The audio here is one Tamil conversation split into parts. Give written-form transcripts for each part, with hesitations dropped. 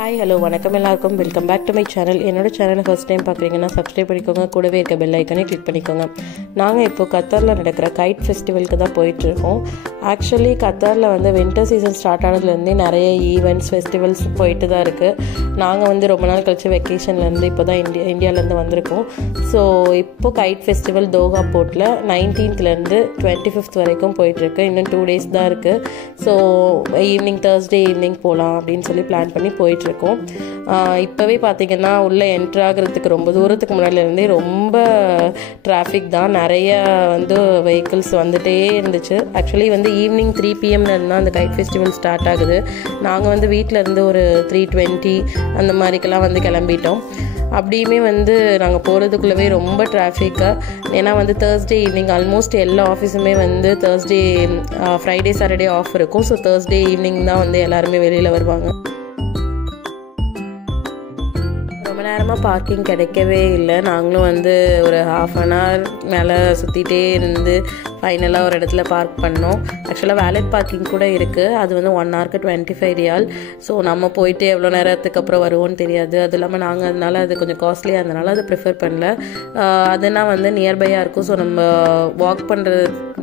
Hi, hello, வணக்கம் எல்லாருக்கும் welcome back to my channel. என்னோட சேனலை ஃபர்ஸ்ட் டைம் பார்க்குறீங்கன்னா சப்ஸ்கிரைப் பண்ணிக்கோங்க, கூடவே இருக்க பெல் ஐக்கனை கிளிக் பண்ணிக்கோங்க. நாங்கள் இப்போ கத்தாரில் நடக்கிற கைட் ஃபெஸ்டிவலுக்கு தான் போயிட்டுருக்கோம். ஆக்சுவலி கத்தாரில் வந்து வின்டர் சீசன் ஸ்டார்ட் ஆனதுலேருந்தே நிறைய ஈவெண்ட்ஸ் ஃபெஸ்டிவல்ஸ் போயிட்டு தான் இருக்குது. நாங்கள் வந்து ரொம்ப நாள் கழிச்சு வெக்கேஷன்லேருந்து இப்போ தான் இந்தியாவிலேருந்து வந்திருக்கோம். ஸோ இப்போது கைட் ஃபெஸ்டிவல் தோஹா போர்ட்டில் 19th to 25th வரைக்கும் போயிட்டுருக்கு. இன்னும் 2 days தான் இருக்குது. ஸோ Thursday ஈவினிங் போகலாம் அப்படின்னு சொல்லி பிளான் பண்ணி போயிட்டுருக்கோம். இப்போவே பார்த்திங்கன்னா உள்ளே என்ட்ரு ஆகிறதுக்கு ரொம்ப தூரத்துக்கு முன்னாடிலேருந்தே ரொம்ப டிராஃபிக் தான். நிறைய வந்து வெஹிக்கிள்ஸ் வந்துகிட்டே இருந்துச்சு. ஆக்சுவலி வந்து ஈவினிங் 3 PM தான் அந்த கைட் ஃபெஸ்டிவல் ஸ்டார்ட் ஆகுது. நாங்கள் வந்து வீட்டில் இருந்து ஒரு 3:20 அந்த மாதிரிக்கெல்லாம் வந்து கிளம்பிட்டோம். அப்படியுமே வந்து நாங்கள் போகிறதுக்குள்ளவே ரொம்ப டிராஃபிக்கு. ஏன்னா வந்து Thursday ஈவினிங் ஆல்மோஸ்ட் எல்லா ஆஃபீஸுமே வந்து ஃப்ரைடே சாட்டர்டே ஆஃப் இருக்கும். ஸோ Thursday ஈவினிங் தான் வந்து எல்லாருமே வெளியில் வருவாங்க. ரொம்ப நேரமாக பார்க்கிங் கிடைக்கவே இல்லை. நாங்களும் வந்து ஒரு ½ மேலே சுற்றிட்டே இருந்து ஃபைனலாக ஒரு இடத்துல பார்க் பண்ணோம். ஆக்சுவலாக வேலட் பார்க்கிங் கூட இருக்குது. அது வந்து 1 hourக்கு 25 ரியால். ஸோ நம்ம போயிட்டு எவ்வளோ நேரத்துக்கு அப்புறம் வருவோன்னு தெரியாது. அது இல்லாமல் நாங்கள் அதனால அது கொஞ்சம் காஸ்ட்லியாக இருந்தனால அது ப்ரிஃபர் பண்ணல. அதுனா வந்து நியர்பையாக இருக்கும். ஸோ நம்ம வாக் பண்ணுற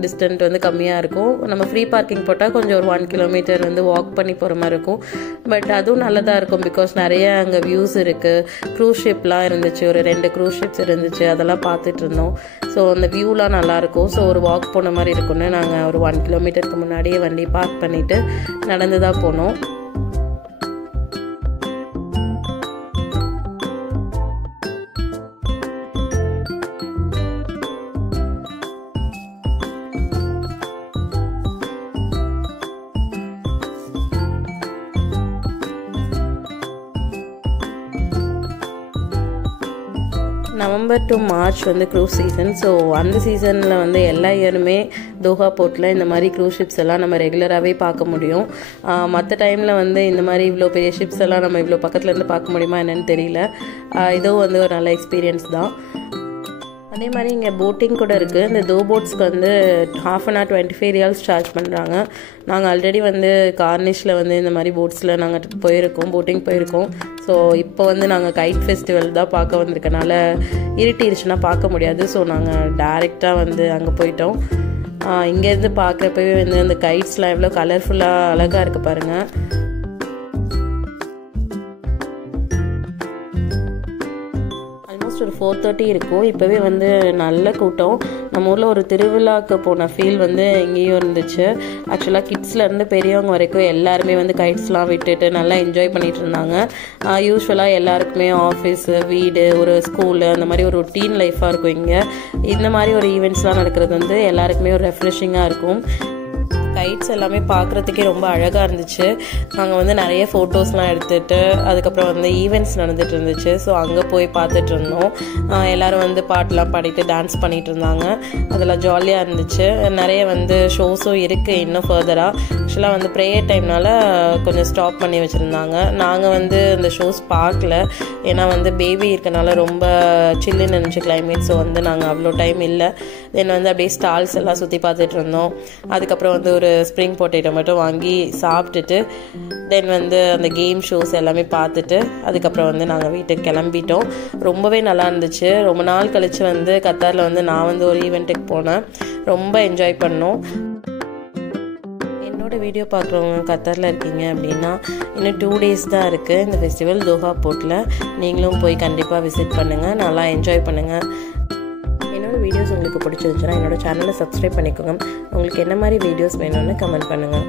டிஸ்டன்ட் வந்து கம்மியாக இருக்கும். நம்ம ஃப்ரீ பார்க்கிங் போட்டால் கொஞ்சம் ஒரு 1 kilometer வந்து வாக் பண்ணி போகிற மாதிரி இருக்கும். பட் அதுவும் நல்லதாக இருக்கும். பிகாஸ் நிறைய அங்கே வியூஸ் இருக்குது. க்ரூஸ் ஷிப்லாம் இருந்துச்சு. ஒரு 2 க்ரூஸ் ஷிப்ஸ் இருந்துச்சு. அதெல்லாம் பார்த்துட்டு இருந்தோம். ஸோ அந்த வியூலாம் நல்லாயிருக்கும். ஸோ ஒரு வாக் போன மாதிரி இருக்குன்னு நாங்கள் ஒரு 1 kilometerக்கு முன்னாடியே வண்டி பார்க் பண்ணிவிட்டு நடந்து தான் போனோம். November to March வந்து க்ரூஸ் சீசன். ஸோ அந்த சீசனில் வந்து எல்லா இயருமே தோஹா போர்ட்டில் இந்த மாதிரி க்ரூஸ் ஷிப்ஸ் எல்லாம் நம்ம ரெகுலராகவே பார்க்க முடியும். மற்ற டைமில் வந்து இந்த மாதிரி இவ்வளோ பெரிய ஷிப்ஸ் எல்லாம் நம்ம இவ்வளோ பக்கத்துலேருந்து பார்க்க முடியுமா என்னன்னு தெரியல. இதுவும் வந்து ஒரு நல்ல எக்ஸ்பீரியன்ஸ் தான். அதே மாதிரி இங்கே போட்டிங் கூட இருக்குது. இந்த போட்ஸ்க்கு வந்து ½ hour 25 ரியால்ஸ் சார்ஜ் பண்ணுறாங்க. நாங்கள் ஆல்ரெடி வந்து கார்னிஷில் வந்து இந்த மாதிரி போட்ஸில் நாங்கள் போட்டிங் போயிருக்கோம். ஸோ இப்போ வந்து நாங்கள் கைட் ஃபெஸ்டிவல் தான் பார்க்க வந்திருக்கனால இருட்டிருச்சுன்னா பார்க்க முடியாது. ஸோ நாங்கள் டைரெக்டாக வந்து அங்கே போயிட்டோம். இங்கேருந்து பார்க்குறப்பவே வந்து அந்த கைட்ஸ்லாம் எவ்வளோ கலர்ஃபுல்லாக அழகாக இருக்குது பாருங்கள். ஒரு 4:30 இருக்கும். இப்போவே வந்து நல்ல கூட்டம். நம்ம ஊரில் ஒரு திருவிழாவுக்கு போன ஃபீல் வந்து இங்கேயும் இருந்துச்சு. ஆக்சுவலாக கிட்ஸ்லேருந்து பெரியவங்க வரைக்கும் எல்லாருமே வந்து கைட்ஸ்லாம் விட்டுட்டு நல்லா என்ஜாய் பண்ணிகிட்டு இருந்தாங்க. யூஸ்வலாக எல்லாருக்குமே ஆஃபீஸு, வீடு, ஒரு ஸ்கூலு அந்த மாதிரி ஒரு ரொட்டீன் லைஃபாக இருக்கும். இங்கே இந்த மாதிரி ஒரு ஈவெண்ட்ஸ்லாம் நடக்கிறது வந்து எல்லாருக்குமே ஒரு ரெஃப்ரெஷிங்காக இருக்கும். கைட்ஸ் எல்லாமே பார்க்குறதுக்கே ரொம்ப அழகாக இருந்துச்சு. நாங்கள் வந்து நிறைய ஃபோட்டோஸ்லாம் எடுத்துகிட்டு அதுக்கப்புறம் வந்து ஈவெண்ட்ஸ் நடந்துகிட்டு இருந்துச்சு. ஸோ அங்கே போய் பார்த்துட்டு இருந்தோம். எல்லோரும் வந்து பாட்டெலாம் பாடிட்டு டான்ஸ் பண்ணிகிட்டு இருந்தாங்க. அதெல்லாம் ஜாலியாக இருந்துச்சு. நிறைய வந்து ஷோஸும் இருக்குது இன்னும் ஃபர்தராக. ஆக்சுவலாக வந்து ப்ரேயர் டைம்னால கொஞ்சம் ஸ்டாப் பண்ணி வச்சுருந்தாங்க. நாங்கள் வந்து இந்த ஷோஸ் பார்க்கல. ஏன்னா வந்து பேபி இருக்கனால ரொம்ப சில்லுன்னு இருந்துச்சு கிளைமேட். ஸோ வந்து நாங்கள் அவ்வளோ டைம் இல்லை. தென் வந்து அப்படியே ஸ்டால்ஸ் எல்லாம் சுற்றி பார்த்துட்டு இருந்தோம். அதுக்கப்புறம் வந்து ஒரு ஸ்ப்ரிங் பொட்டேட்டோ மட்டும் வாங்கி சாப்பிட்டுட்டு தென் வந்து அந்த கேம் ஷோஸ் எல்லாமே பார்த்துட்டு அதுக்கப்புறம் வந்து நாங்கள் வீட்டுக்கு கிளம்பிட்டோம். ரொம்பவே நல்லா இருந்துச்சு. ரொம்ப நாள் கழித்து வந்து கத்தாரில் வந்து நான் வந்து ஒரு ஈவெண்ட்டுக்கு போனேன். ரொம்ப என்ஜாய் பண்ணோம். என்னோட வீடியோ பார்க்குறவங்க கத்தாரில் இருக்கீங்க அப்படின்னா இன்னும் 2 days தான் இருக்குது இந்த ஃபெஸ்டிவல் தோஹா போர்ட்டில். நீங்களும் போய் கண்டிப்பாக விசிட் பண்ணுங்கள், நல்லா என்ஜாய் பண்ணுங்கள். என்னோடய வீடியோஸ் உங்களுக்கு பிடிச்சிருந்துச்சுன்னா என்னோடய சேனலை சப்ஸ்கிரைப் பண்ணிக்கோங்க. உங்களுக்கு என்ன மாதிரி வீடியோஸ் வேணும்னு கமெண்ட் பண்ணுங்கள்.